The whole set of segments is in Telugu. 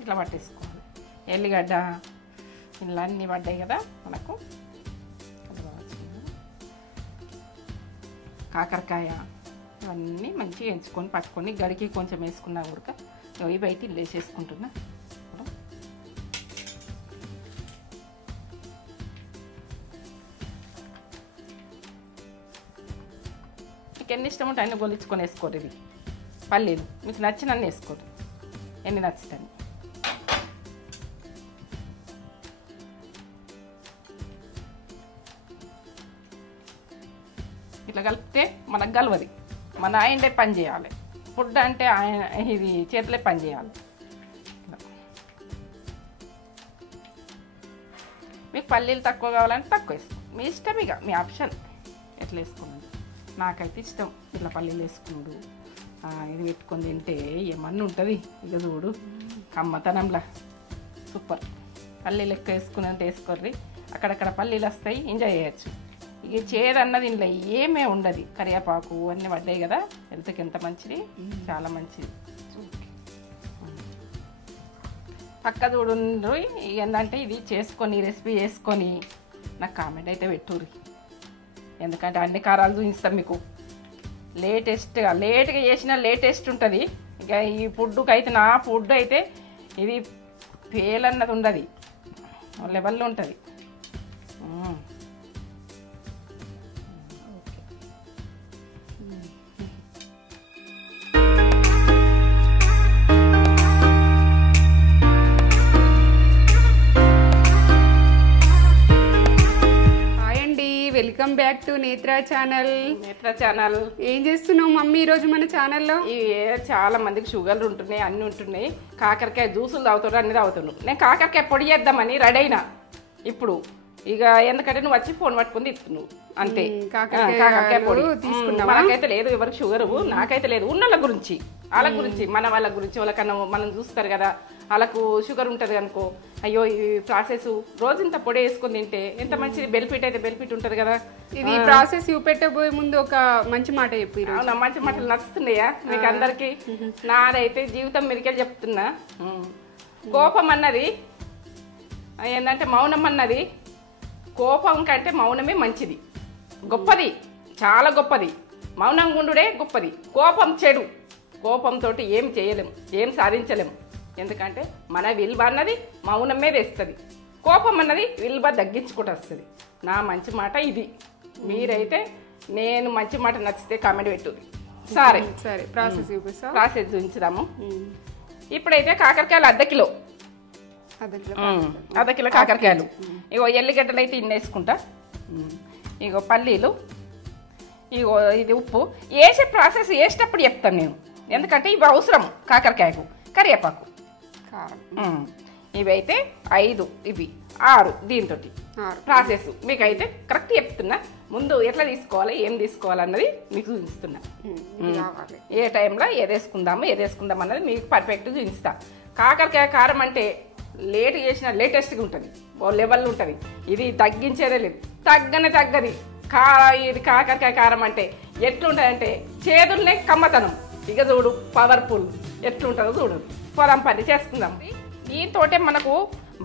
ఇట్లా పట్టేసుకోవాలి. ఎల్లిగడ్డ ఇలా అన్నీ పడ్డాయి కదా మనకు. కాకరకాయ ఇవన్నీ మంచిగా ఎంచుకొని పట్టుకొని గడికి కొంచెం వేసుకున్నా కూడా ఇవి అయితే ఇల్లు వేసేసుకుంటున్నా. మీకు ఎన్ని ఇష్టం ఉంటే అన్ని గొలిచుకొని వేసుకోరు. ఇది పల్లీలు మీకు నచ్చినన్ని వేసుకోరు, ఎన్ని నచ్చుతాయి. ఇట్లా కలిపితే మనకు గలవది. మన ఆయనే పని చేయాలి. ఫుడ్ అంటే ఆయన ఇది చేతులే పని చేయాలి. మీకు పల్లీలు తక్కువ కావాలంటే తక్కువ వేసుకో, మీ ఇష్టం, ఇక మీ ఆప్షన్ ఎట్లా వేసుకోండి. నాకైతే ఇష్టం ఇట్లా పల్లీలు వేసుకున్నాడు. ఇది పెట్టుకొని తింటే ఏమన్నా ఉంటుంది ఇక చూడు కమ్మతనంలా సూపర్. పల్లీలు ఎక్కువ వేసుకున్నంత వేసుకోర్రి, అక్కడక్కడ పల్లీలు వస్తాయి, ఎంజాయ్ చేయొచ్చు. ఇక చేదన్నది ఇంట్లో ఏమే ఉండదు. కరివేపాకు అన్నీ పడ్డాయి కదా, హెల్త్కి ఎంత మంచిది, చాలా మంచిది. పక్క చూడు ఏంటంటే ఇది చేసుకొని రెసిపీ చేసుకొని నాకు కామెంట్ అయితే పెట్టుర్రి. ఎందుకంటే అన్ని కారాలు చూపిస్తాం మీకు. లేటెస్ట్గా చేసిన లేటెస్ట్ ఉంటుంది. ఇక ఈ ఫుడ్కి అయితే నా ఫుడ్ అయితే ఇది ఫెయిల్ అన్నది ఉండదు, లెవెల్లో ఉంటుంది. వెల్కమ్ బ్యాక్ టు నేత్ర ఛానల్. ఏం చేస్తున్నావు మమ్మీ ఈరోజు మన ఛానల్లో? చాలా మందికి షుగర్లు ఉంటున్నాయి, అన్నీ ఉంటున్నాయి. కాకరకాయ జ్యూసులు తాగుతాడు, అన్ని తాగుతున్నావు. నేను కాకరకాయ పొడి చేద్దామని రెడీ అయినా ఇప్పుడు. ఇక ఎందుకంటే నువ్వు వచ్చి ఫోన్ పట్టుకుని ఇస్తున్నావు అంతే. కాకరకాయ పొడి తీసుకున్నావు. నాకైతే లేదు, ఎవరికి షుగర్ నాకైతే లేదు. ఉన్నోళ్ళ గురించి, వాళ్ళ గురించి, మన వాళ్ళ గురించి, వాళ్ళకన్నా మనం చూస్తారు కదా, వాళ్ళకు షుగర్ ఉంటుంది అనుకో, అయ్యో ఈ ప్రాసెస్ రోజు ఇంత పొడి వేసుకొని తింటే ఎంత మంచిది. బెనిఫిట్ అయితే బెనిఫిట్ ఉంటుంది కదా. ఇది ప్రాసెస్ చూపెట్టబోయే ముందు ఒక మంచి మాట చెప్పు. అవునా, మంచి మాటలు నచ్చుతున్నాయా మీకు అందరికి? నాదైతే జీవితం మీరికే చెప్తున్నా. కోపం అన్నది ఏంటంటే మౌనం అన్నది, కోపం కంటే మౌనమే మంచిది, గొప్పది, చాలా గొప్పది. మౌనం గుండుడే గొప్పది. కోపం చెడు. కోపంతో ఏం చేయలేం, ఏం సాధించలేం. ఎందుకంటే మన విలువ అన్నది మౌనమే తెస్తుంది. కోపం అన్నది విలువ తగ్గించుకుంటూ వస్తుంది. నా మంచి మాట ఇది. మీరైతే నేను మంచి మాట నచ్చితే కామెంట్ పెట్టుది. సరే సరే, ప్రాసెస్ చూపించుదాము. ఇప్పుడైతే కాకరకాయలు అర్ధ కిలో కాకరకాయలు. ఇగో ఎల్లిగడ్డలు అయితే ఇన్ని వేసుకుంటా. ఇగో పల్లీలు, ఇగో ఇది ఉప్పు వేసే ప్రాసెస్ వేసేటప్పుడు చెప్తాను నేను, ఎందుకంటే ఇవి అవసరం కాకరకాయకు. కరివేపాకు ఇవి అయితే 5, ఇవి 6. దీంతో ప్రాసెస్ మీకైతే కరెక్ట్ చెప్తున్నా. ముందు ఎట్లా తీసుకోవాలి, ఏం తీసుకోవాలన్నది మీకు చూపిస్తున్నా. ఏ టైంలో ఏదేసుకుందాము అన్నది మీకు పర్ఫెక్ట్ చూపిస్తా. కాకరకాయ కారం అంటే లేట్ చేసిన లేటెస్ట్గా ఉంటుంది, ఓ లెవెల్లో ఉంటుంది. ఇది తగ్గించేదే లేదు, తగ్గది. ఇది కాకరకాయ కారం అంటే ఎట్లుంటుందంటే చేదులనే కమ్మతనం. ఇక చూడు పవర్ఫుల్ ఎట్లుంటుందో చూడు. పొలం పని చేసుకుందాం. దీంతోటే మనకు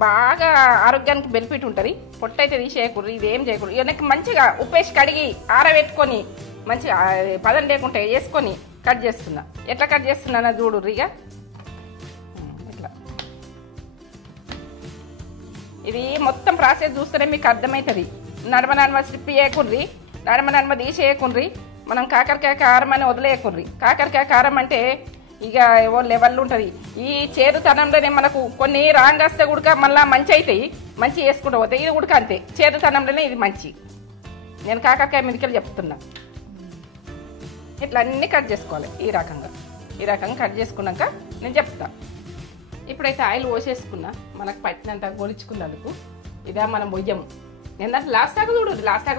బాగా ఆరోగ్యానికి బెనిఫిట్ ఉంటుంది. పొట్టయితే తీసేయకూడదు, ఇది ఏం చేయకూడదు. ఇవన్నీ మంచిగా ఉప్పేసి కడిగి ఆరబెట్టుకొని మంచిగా పదం లేకుండా వేసుకొని కట్ చేస్తున్నా. ఎట్లా కట్ చేస్తున్నా చూడు. ఇక ఇట్లా ఇది మొత్తం ప్రాసెస్ చూస్తేనే మీకు అర్థమవుతుంది. నడమ స్ట్రిప్ చేయకుండ్రి, నడమ తీసేయకుండ్రి. మనం కాకరకాయ కారం అని వదిలేయకుండ్రి. కాకరకాయ కారం అంటే ఇక ఏవో లెవెల్ ఉంటుంది. ఈ చేదుతనంలోనే మనకు కొన్ని రాంగ్ వస్తే కూడా మళ్ళీ మంచి అవుతాయి, మంచి వేసుకుంటూ పోతాయి. ఇది కూడా అంతే, చేదుతనంలోనే ఇది మంచి. నేను కాకరకాయ మీదకెళ్ళి చెప్తున్నా. ఇట్లా అన్నీ కట్ చేసుకోవాలి. ఈ రకంగా కట్ చేసుకున్నాక నేను చెప్తా. ఇప్పుడైతే ఆయిల్ పోసేసుకున్నా, మనకు పట్టినంత గొలుచుకున్నందుకు. ఇదా మనం బొయ్యము. ఏంటంటే లాస్ట్ దాకా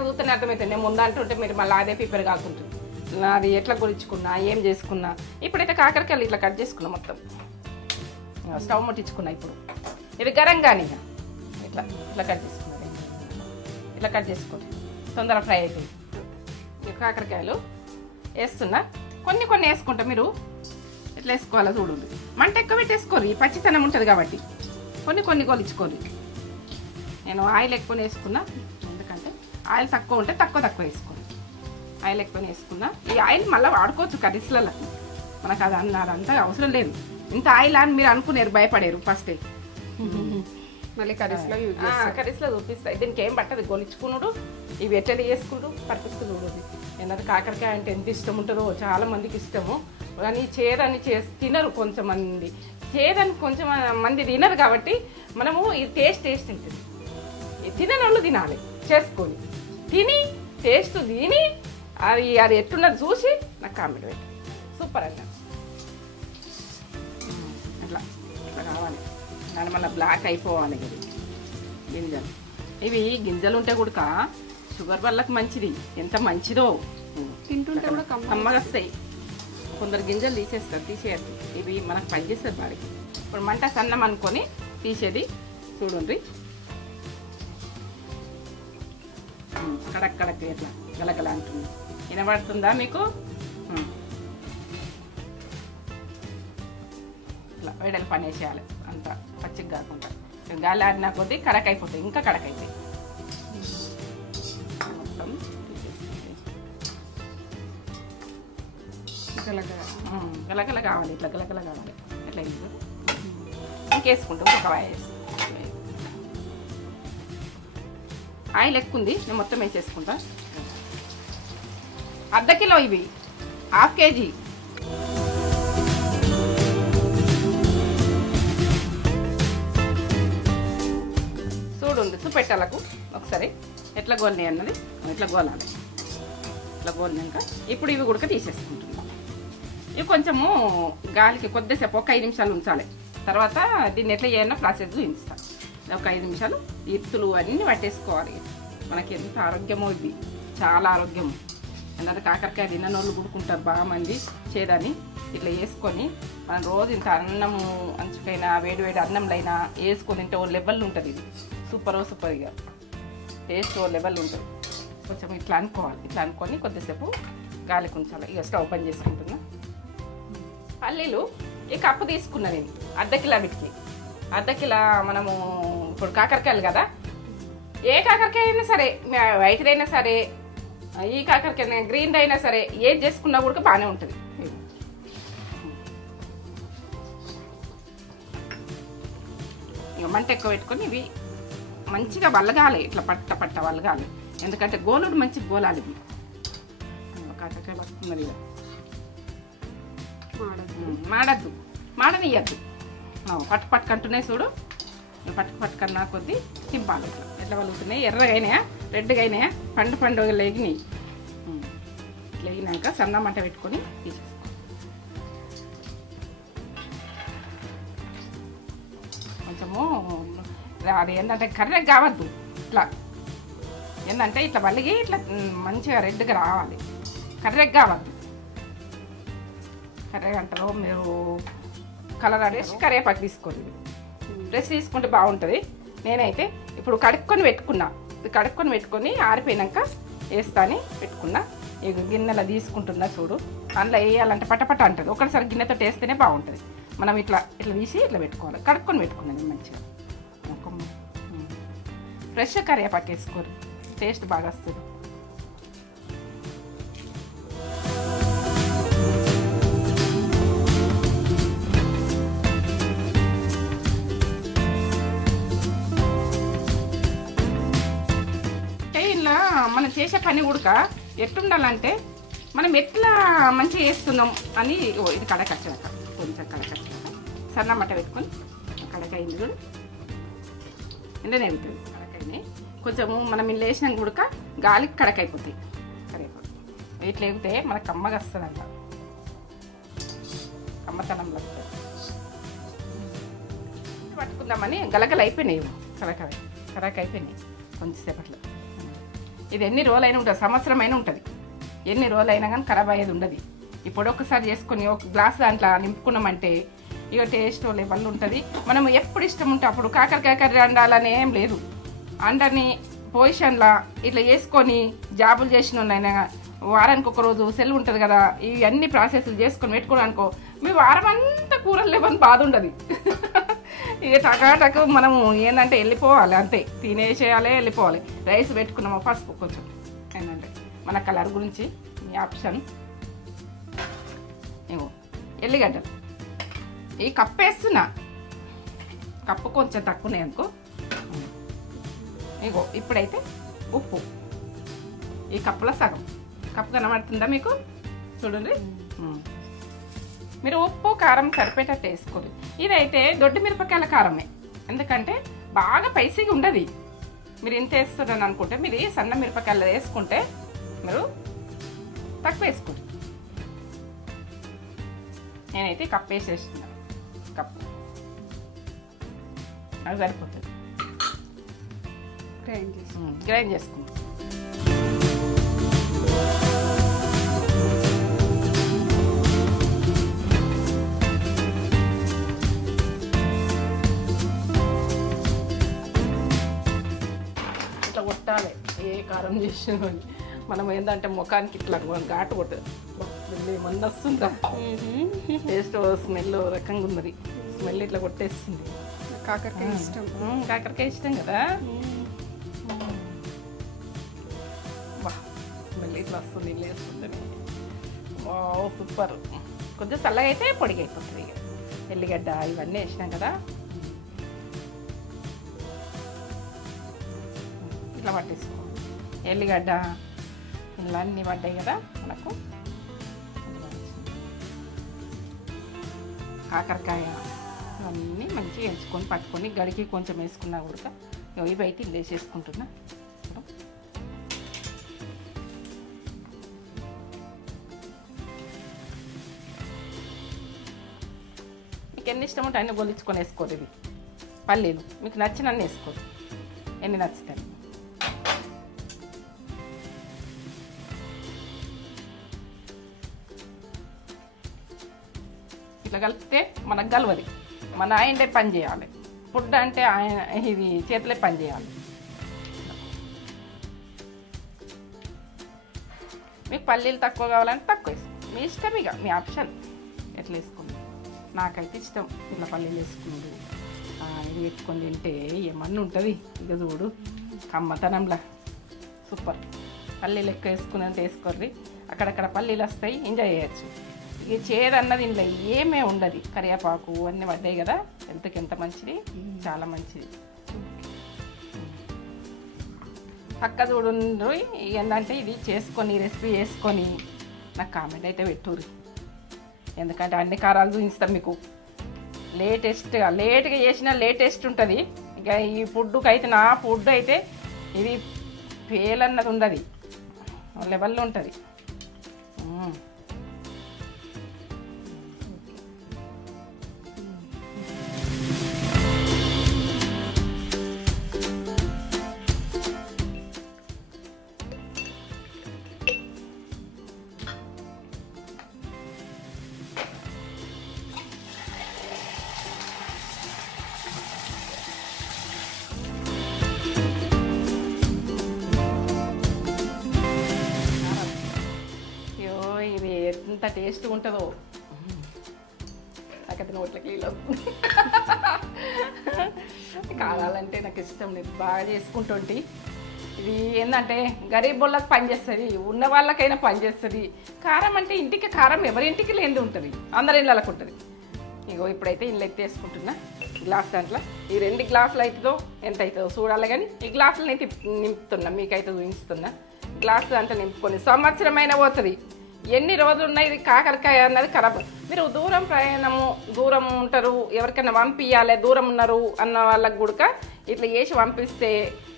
చూస్తేనే అర్థమవుతుంది. నేను ముందు అంటుంటే మీరు మళ్ళీ అదే ప్రిపేర్ కాకుంటుంది. అది ఎట్లా గొలుచుకున్నా, ఏం చేసుకున్నా. ఇప్పుడైతే కాకరకాయలు ఇట్లా కట్ చేసుకున్నా. మొత్తం స్టవ్ ముట్టించుకున్నా. ఇప్పుడు ఇది గరం కానీ ఇట్లా కట్ చేసుకున్నది. ఇట్లా కట్ చేసుకోండి, తొందరగా ఫ్రై అవుతుంది. కాకరకాయలు వేస్తున్నా. కొన్ని వేసుకుంటా. మీరు ఎట్లా వేసుకోవాలో చూడండి. మంట ఎక్కువ పెట్టేసుకోరు, ఈ పచ్చితనం ఉంటుంది కాబట్టి కొన్ని గోలించుకోరు. నేను ఆయిల్ ఎక్కువ వేసుకున్నా, ఎందుకంటే ఆయిల్ తక్కువ ఉంటే తక్కువ వేసుకోండి. ఆయిల్ ఎక్కువ వేసుకున్నా. ఈ ఆయిల్ మళ్ళీ వాడుకోవచ్చు కర్రీస్లలో, మనకు అది అదంతా అవసరం లేదు. ఇంత ఆయిల్ అని మీరు అనుకునేరు, భయపడేరు ఫస్టే. మళ్ళీ కర్రీస్లో కర్రీస్లో చూపిస్తాయి. దీనికి ఏం పట్టదు, గొలుచుకున్నాడు. ఇవి ఎట్లా చేసుకుంటూ పర్పస్కి చూడదు. ఏంటంటే కాకరకాయ అంటే ఎంత ఇష్టం ఉంటుందో చాలా మందికి ఇష్టము, కానీ చేదని తినరు కొంచెమంది. చేదని కొంచెం మంది తినరు కాబట్టి మనము ఇది టేస్ట్ ఉంటుంది. తినని వాళ్ళు తినాలి చేసుకొని, తిని టేస్ట్ తిని అది ఎట్టున్నది చూసి నాకు కామెంట్ పెట్టి సూపర్ అన్న. అట్లా కావాలి. దాని మళ్ళీ బ్లాక్ అయిపోవాలి. ఇది గింజలు, ఇవి గింజలు ఉంటే కూడా షుగర్ వాళ్ళకి మంచిది. ఎంత మంచిదో తింటుంటే కూడా కమ్మగా వస్తాయి. కొందరు గింజలు తీసేయద్దు, ఇవి మనకు పనిచేస్తుంది వాడికి. ఇప్పుడు మంట సన్నం అనుకొని తీసేది చూడండి. కడక్ ఇట్లా గలగల అంటుంది. వినబడుతుందా మీకు? ఇట్లా వేడలు పని వేసేయాలి, అంత పచ్చిగా కాకుండా. గాలి ఆడినా కొద్దీ కడక్ అయిపోతాయి, ఇంకా కడక్ అయితాయి. మొత్తం గలగల కావాలి, ఇట్లా గలగల కావాలి. ఎట్లా ఇంకేసుకుంటాం. ఒక వాయి ఆయిల్ ఎక్కువ ఉంది, నేను మొత్తం వేసేసుకుంటా. ½ కిలో, ఇవి ½ కేజీ. చూడండి చూపెట్టాలకు ఒకసారి ఎట్లా గోలినాయి అన్నది. ఇట్లా గోలాలి. ఇట్లా గోలినాక ఇప్పుడు ఇవి కూడా తీసేసుకుంటున్నాం. ఇవి కొంచెము గాలికి కొద్దిసేపు ఒక 5 నిమిషాలు ఉంచాలి. తర్వాత దీన్ని ఎట్లా చేయాలో ప్రాసెస్ చూపిస్తాను. ఒక 5 నిమిషాలు ఇత్తులు అన్నీ పట్టేసుకోవాలి. మనకి ఎంత ఆరోగ్యమో, ఇది చాలా ఆరోగ్యము. ఎందుకంటే కాకరకాయ తిన్న వాళ్ళు గుడుకుంటారు బాగా మంది చేదని. ఇట్లా వేసుకొని మనం రోజు ఇంత అన్నము అంచుకైనా వేడి అన్నంలో అయినా వేసుకొని తింటే ఓ లెవెల్ ఉంటుంది. ఇది సూపర్గా టేస్ట్ ఓ లెవెల్ ఉంటుంది. కొంచెం ఇట్లా అనుకోవాలి. ఇట్లా అనుకొని కొద్దిసేపు గాలికి ఉంచాలి. ఇక స్టవ్ ఓపెన్ చేసుకుంటున్నా. పల్లీలు ఈ కప్పు తీసుకున్నా నేను, ½ కిలో వీటికి. ½ కిలో మనము ఇప్పుడు కాకరకాయలు కదా, ఏ కాకరకాయ అయినా సరే, వైట్ అయినా సరే, ఈ కాకరకాయ గ్రీన్ అయినా సరే, ఏది చేసుకున్నా కూడా బాగానే ఉంటుంది. ఇక మంట ఎక్కువ పెట్టుకొని ఇవి మంచిగా వలగాలి. ఇట్లా పట్ట వలగాలి. ఎందుకంటే గోలుడు మంచిగా గోలాలి. ఇవి కాకరకాయ పట్టుకున్నది ఇక మాడనియద్దు. పట్టుకంటున్నాయి చూడు. పట్టుకన్నా కొద్దీ తింపాలి. ఇట్లా ఎట్లా వలుగుతున్నాయి, ఎర్రగా అయినాయా రెడ్గా అయినాయా, పండుగ లేగినాయి. లేగినాక సన్న మంట పెట్టుకొని తీసేసుకో. కొంచెము అది ఏంటంటే కర్రెగా కావద్దు. ఇట్లా ఏంటంటే ఇట్లా వలిగి ఇట్లా మంచిగా రెడ్గా రావాలి. కర్రెగా కావద్దు. కర్రెగా అంటారు మీరు, కలర్ ఆడేసి కరివేపాకు తీసుకోండి. డ్రెస్ తీసుకుంటే బాగుంటుంది. నేనైతే ఇప్పుడు కడుక్కొని పెట్టుకుని ఆరిపోయినాక వేస్తాని పెట్టుకున్నా. ఇక గిన్నెలో తీసుకుంటున్నా చూడు. అందులో వేయాలంటే పటపట అంటుంది. ఒకసారి గిన్నెతో వేస్తేనే బాగుంటుంది. మనం ఇట్లా తీసి ఇట్లా పెట్టుకోవాలి. కడుక్కొని పెట్టుకున్నాను మంచిగా. ఫ్రెష్ కరివేపాకు వేసుకోరు, టేస్ట్ బాగా వస్తుంది. మనం చేసే పని కూడా ఎట్లుండాలంటే మనం ఎట్లా మంచిగా చేస్తున్నాం అని. ఇది కడకచ్చాక కొంచెం సన్న మట్ట పెట్టుకొని కడకైంది కూడా ఎండనే అవుతుంది. కడకైనాయి కొంచెము మనం ఇల్లు వేసినాక కూడా గాలికి కడకైపోతాయి. ఇట్లా ఎగితే మనకు కమ్మగా వస్తుంది అంట, కమ్మతనంలో వస్తుంది. పట్టుకుందామని గలగలు అయిపోయినాయి. కడక అయిపోయినాయి కొంచెంసేపట్లో. ఇది ఎన్ని రోజులైనా ఉంటుంది, సంవత్సరం అయినా ఉంటుంది. ఎన్ని రోజులైనా కానీ ఖరాబ్ అయ్యేది ఉండదు. ఇప్పుడు ఒకసారి చేసుకొని ఒక గ్లాస్ దాంట్లో నింపుకున్నామంటే ఇక టేస్ట్ లెవెల్ ఉంటుంది. మనం ఎప్పుడు ఇష్టం ఉంటే అప్పుడు కాకరకాయ కర్రీ వండాలని ఏం లేదు. అందరినీ పొజిషన్లా ఇట్లా వేసుకొని జాబులు చేసిన వాళ్ళైనా వారానికి ఒక రోజు సెలవు ఉంటుంది కదా, ఇవన్నీ ప్రాసెస్లు చేసుకొని పెట్టుకోవడానికో మీ వారం అంతా కూరలు లేవని బాధ ఉండదు. ఇక టకాటకు మనము ఏంటంటే వెళ్ళిపోవాలి అంతే, తినేసేయాలి వెళ్ళిపోవాలి. రైస్ పెట్టుకున్నాము, పసుపు కొంచెం ఏంటంటే మన కలర్ గురించి మీ ఆప్షన్. ఇగో ఎల్లిగడ్డలు ఈ కప్పు వేస్తున్నా, కప్పు కొంచెం తక్కువనే అనుకో. ఇగో ఇప్పుడైతే ఉప్పు ఈ కప్పులో సగం, కప్పు కనబడుతుందా మీకు? చూడండి. మీరు ఉప్పు కారం సరిపేటట్టు వేసుకోండి. ఇదైతే దొడ్డు మిరపకాయల కారమే, ఎందుకంటే బాగా పైసీగా ఉండదు. మీరు ఇంత వేస్తున్నారని అనుకుంటే మీరు సన్న మిరపకాయలు వేసుకుంటే మీరు తక్కువ వేసుకోండి. నేనైతే కప్పు వేసేస్తున్నాను, కప్పు అది సరిపోతుంది. గ్రైండ్ చేసుకుంటాం. ఇట్లా కొట్టాలి ఏ కారం చేసిన మనం ఏంటంటే ముఖానికి ఇట్లా ఘాటు కొట్టదు, మంది వస్తుందా టేస్ట్ స్మెల్ రకంగా ఉన్నది. స్మెల్ ఇట్లా కొట్టేస్తుంది. కాకరకాయ ఇష్టం, కాకరకాయ ఇష్టం కదా. స్మెల్ ఇట్లా వస్తుంది, ఇల్లు వేస్తుంది. సూపర్. కొంచెం చల్లగా అయితే పొడిగా అయిపోతుంది. ఇక ఎల్లిగడ్డ ఇవన్నీ వేసినాం కదా, ఇట్లా పట్టేసుకో. ఎల్లిగడ్డ ఇలా అన్నీ పడ్డాయి కదా మనకు. కాకరకాయ అన్నీ మంచిగా వేసుకొని పట్టుకొని గడికి కొంచెం వేసుకున్నా కూడా ఇవి అయితే ఇల్లు వేసేసుకుంటున్నా. మీకు ఎన్ని ఇష్టం ఉంటే అన్నీ గొలిచుకొని వేసుకోరు. ఇవి పల్లీలు మీకు నచ్చినన్ని వేసుకోరు, ఎన్ని నచ్చుతాయి. ఇట్లా కలిపితే మనకు గలవది. మన ఆయనే పని చేయాలి, ఫుడ్ అంటే ఆయన ఇది చేతులే పని చేయాలి. మీకు పల్లీలు తక్కువ కావాలంటే తక్కువ వేసుకోండి, మీ ఇష్టం. ఇక మీ ఆప్షన్ ఎట్లా వేసుకోండి. నాకైతే ఇష్టం ఇట్లా పల్లీలు వేసుకుంది. ఇది పెట్టుకొని తింటే ఏమన్నా ఉంటుంది. ఇక చూడు కమ్మతనంలా సూపర్. పల్లీలు ఎక్కువ వేసుకున్నంత వేసుకోర్రి, అక్కడక్కడ పల్లీలు వస్తాయి, ఎంజాయ్ చేయొచ్చు. ఇక చేదన్నది ఇంట్లో ఏమే ఉండదు. కరివేపాకు అన్నీ పడ్డాయి కదా, హెల్త్కి ఎంత మంచిది, చాలా మంచిది. పక్క చూడు ఏంటంటే ఇది చేసుకొని రెసిపీ చేసుకొని నాకు కామెంట్ అయితే పెట్టుర్రి, ఎందుకంటే అన్ని కారాలు చూపిస్తాం మీకు. లేట్గా చేసినా లేటెస్ట్ ఉంటుంది. ఇక ఈ ఫుడ్కి అయితే నా ఫుడ్ అయితే ఇది ఫెయిల్ అన్నది ఉండదు, లెవెల్లో ఉంటుంది. ఎంత టేస్ట్గా ఉంటుందో నాకైతే నోట్లకి నీళ్ళు వస్తుంది. కారాలంటే నాకు ఇష్టం లేదు, బాగా చేసుకుంటుంటే. ఇది ఏంటంటే గరీబ్ వాళ్ళకి పనిచేస్తుంది, ఉన్న వాళ్ళకైనా పనిచేస్తుంది. కారం అంటే ఇంటికి కారం ఎవరింటికి లేనిది ఉంటుంది, అందరి ఇళ్ళకి ఉంటుంది. ఇగో ఇప్పుడైతే ఇల్లు ఎత్తేసుకుంటున్నా గ్లాస్ దాంట్లో. ఈ 2 గ్లాసులు అవుతుందో ఎంత అవుతుందో చూడాలి, కానీ ఈ గ్లాసులు నేను నింపుతున్నా, మీకైతే చూపిస్తున్నా. గ్లాసు దాంట్లో నింపుకొని సంవత్సరమైనా పోతుంది. ఎన్ని రోజులు ఉన్నాయి ఇది కాకరకాయ అన్నది ఖరాబ్. మీరు దూరం ప్రయాణము దూరం ఉంటారు, ఎవరికైనా పంపించాలి దూరం ఉన్నారు అన్న వాళ్ళకి కూడా ఇట్లా చేసి పంపిస్తే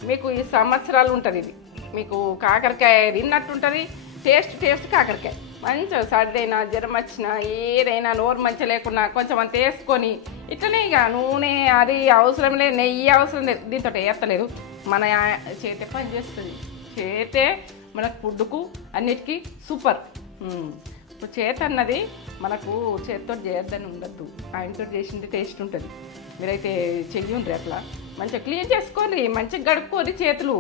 మీకు ఈ సంవత్సరాలు ఉంటుంది. ఇది మీకు కాకరకాయ తిన్నట్టుంటుంది. టేస్ట్ కాకరకాయ మంచిగా సర్దైనా జ్వరం వచ్చినా ఏదైనా నోరు మంచిగా లేకున్నా కొంచెం అంత వేసుకొని ఇట్లనే ఇక నూనె అది అవసరం లేదు, నెయ్యి అవసరం లేదు, దీంతో వేస్తలేదు. మన చేతే పని చేస్తుంది. చేతే మనకు ఫుడ్కు అన్నిటికీ సూపర్. ఇప్పుడు చేత అన్నది మనకు చేతితో చేయొద్దని ఉండద్దు, ఆయనతో చేసింది టేస్ట్ ఉంటుంది. మీరైతే చెయ్యండి అట్లా మంచిగా క్లీన్ చేసుకోండి, మంచిగా గడుపుకోండి. చేతులు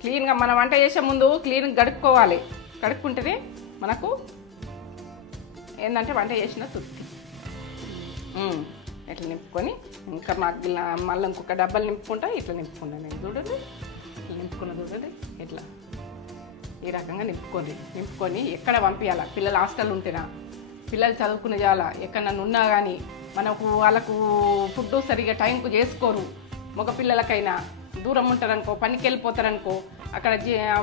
క్లీన్గా మనం వంట చేసే ముందు క్లీన్గా గడుపుకోవాలి. కడుక్కుంటేనే మనకు ఏంటంటే వంట చేసిన తృప్తి. ఇట్లా నింపుకొని ఇంకా మళ్ళీ ఇంకొక డబ్బాలు నింపుకుంటా. ఇట్లా నింపుకున్నాను నేను, చూడండి ఇట్లా నింపుకున్న, చూడండి ఇట్లా ఈ రకంగా నింపుకొని ఎక్కడ పంపించాలా, పిల్లలు హాస్టల్ ఉంటేనా, పిల్లలు చదువుకునే చాలా ఎక్కడన్నా ఉన్నా కానీ మనకు వాళ్ళకు ఫుడ్ సరిగ్గా టైంకు చేసుకోరు. మగ పిల్లలకైనా దూరం ఉంటారనుకో, పనికి వెళ్ళిపోతారనుకో, అక్కడ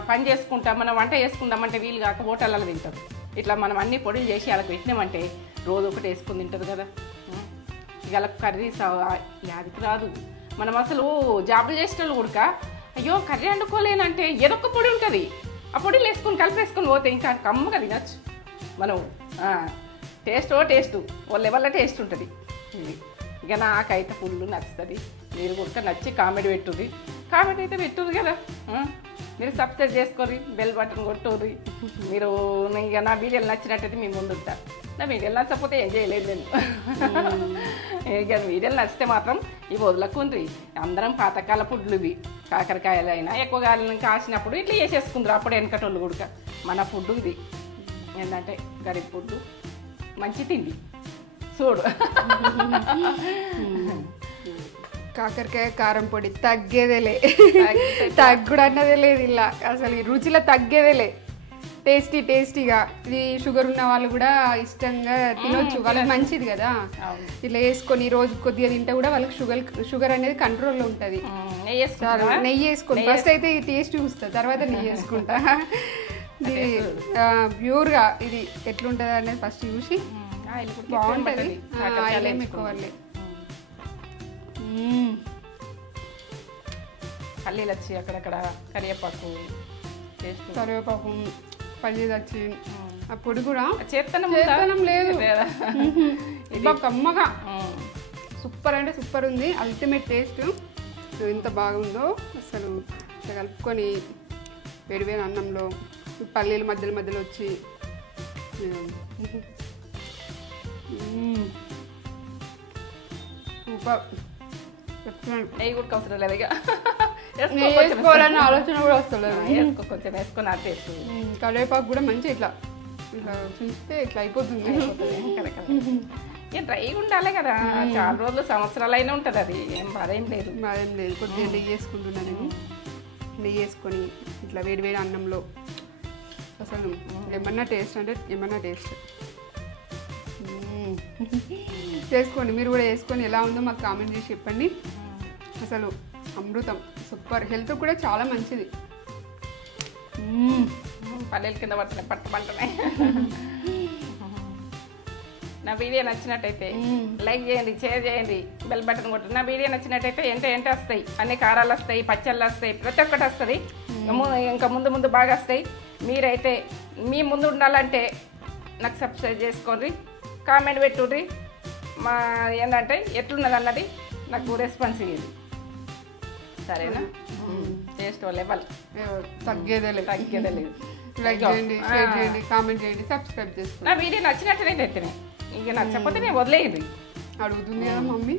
పని చేసుకుంటా మనం వంట చేసుకుంటామంటే వీలు కాక హోటళ్ళలో తింటారు. ఇట్లా మనం అన్ని పొడులు చేసి వాళ్ళకి పెట్టినామంటే రోజు ఒకటి వేసుకొని తింటారు కదా. ఇక వాళ్ళకి కర్రీస్ యాదికి రాదు. మనం అసలు జాబులు చేసిన వాళ్ళు కూడా అయ్యో కర్రీ వండుకోలేనంటే ఏదొక్క పొడి ఉంటుంది, ఆ పొడిలు వేసుకొని కలిపేసుకొని పోతే ఇంకా కమ్మగా తినచ్చు మనం. టేస్ట్ ఓ లెవెల్లో టేస్ట్ ఉంటుంది ఇది. ఇక నాకైతే ఫుల్ నచ్చుతుంది. మీరు కూడా నచ్చి కామెంట్ పెట్టుర్రి. కామెంట్ అయితే పెట్టుర్రు కదా. మీరు సబ్స్క్రైబ్ చేసుకోర్రి, బెల్ బటన్ కొట్టుర్రి. మీరు ఇక నా వీడియోలు నచ్చినట్టయితే మీ ముందు ఉంటారు. నా వీడియోలు నచ్చకపోతే ఏం చేయలేదు నేను. ఇక వీడియోలు నచ్చితే మాత్రం ఇవి వదలకుండ్రి. అందరం పాతకాల ఫుడ్లు ఇవి. కాకరకాయలు అయినా ఎక్కువగా కాసినప్పుడు ఇట్లా చేసేసుకుందరు అప్పుడు వెనకటోళ్ళు కూడా. మన ఫుడ్ ఇది ఏంటంటే గరీబ్ ఫుడ్, మంచి తిండి చూడు. కాకరకాయ కారం పొడి తగ్గేదేలే, తగ్గుడు అన్నదే లేదు. ఇలా అసలు ఈ రుచిలో తగ్గేదేలే. టేస్టీగా ఇది షుగర్ ఉన్న వాళ్ళు కూడా ఇష్టంగా తినొచ్చు, వాళ్ళకి మంచిది కదా. ఇట్లా వేసుకొని రోజు కొద్దిగా తింటే కూడా వాళ్ళకి షుగర్ అనేది కంట్రోల్లో ఉంటుంది. నెయ్యి వేసుకొని ఫస్ట్ అయితే ఈ టేస్ట్ చూస్తా, తర్వాత నెయ్యి వేసుకుంటా. ఇది ప్యూర్గా ఇది ఎట్లుంటుంది అనేది ఫస్ట్ చూసి బాగుంటుంది. ఆయిల్ ఏమి ఎక్కువ పల్లీలు వచ్చి అక్కడక్కడ కరివేపాకు పల్లీలు వచ్చి ఆ పొడి కూడా చేతనం లేదు. కమ్మగా సూపర్ అంటే సూపర్ ఉంది. అల్టిమేట్ టేస్ట్ ఎంత బాగుందో అసలు. కలుపుకొని వేడివేడి అన్నంలో పల్లీలు మధ్యలో వచ్చి సూపర్. నెయ్యి కూడా అవసరం లేదు. ఇక వేసుకోవాలన్న ఆలోచన కూడా వస్తలేదు. కొంచెం వేసుకొని ఆటేస్తు. కరివేపాకు కూడా మంచి ఇట్లా చూస్తే ఇట్లా అయిపోతుంది. డ్రైగా ఉండాలి కదా, చాలా రోజులు సంవత్సరాలు అయినా ఉంటుంది. అది ఏం బాధ ఏం లేదు. కొద్దిగా నెయ్యి వేసుకుంటున్నాను నేను. నెయ్యి వేసుకొని ఇట్లా వేడివేడి అన్నంలో అసలు ఏమన్నా టేస్ట్ అంటే ఏమన్నా టేస్ట్. చేసుకోండి, మీరు కూడా వేసుకొని ఎలా ఉందో మాకు కామెంట్ చేసి చెప్పండి. అసలు అమృతం, సూపర్. హెల్త్ కూడా చాలా మంచిది. పల్లెల కింద పట్టమంటున్నాయి. నా వీడియో నచ్చినట్టయితే లైక్ చేయండి, షేర్ చేయండి, బెల్ బటన్ కొట్టండి. నా వీడియో నచ్చినట్టయితే ఏంటి వస్తాయి, అన్ని కారాలు వస్తాయి, పచ్చళ్ళు వస్తాయి, ప్రతి ఒక్కటి వస్తుంది. ఇంకా ముందు బాగా వస్తాయి. మీరైతే మీ ముందు ఉండాలంటే నాకు సబ్స్క్రైబ్ చేసుకోండి, కామెంట్ పెట్టుర్రి. మా ఏంటంటే ఎట్లున్నది అన్నది నాకు రెస్పాన్స్ ఇవ్వండి, సరేనా? టేస్ట్ లెవెల్ తగ్గేదే లేదు. లైక్ చేయండి, షేర్ చేయండి, కామెంట్ చేయండి, సబ్స్క్రైబ్ చేసుకోండి. నా వీడియో నచ్చినట్టయితే ఇక నచ్చకపోతే నేను వదిలేయండి. అడుగుతుంది కదా మమ్మీ.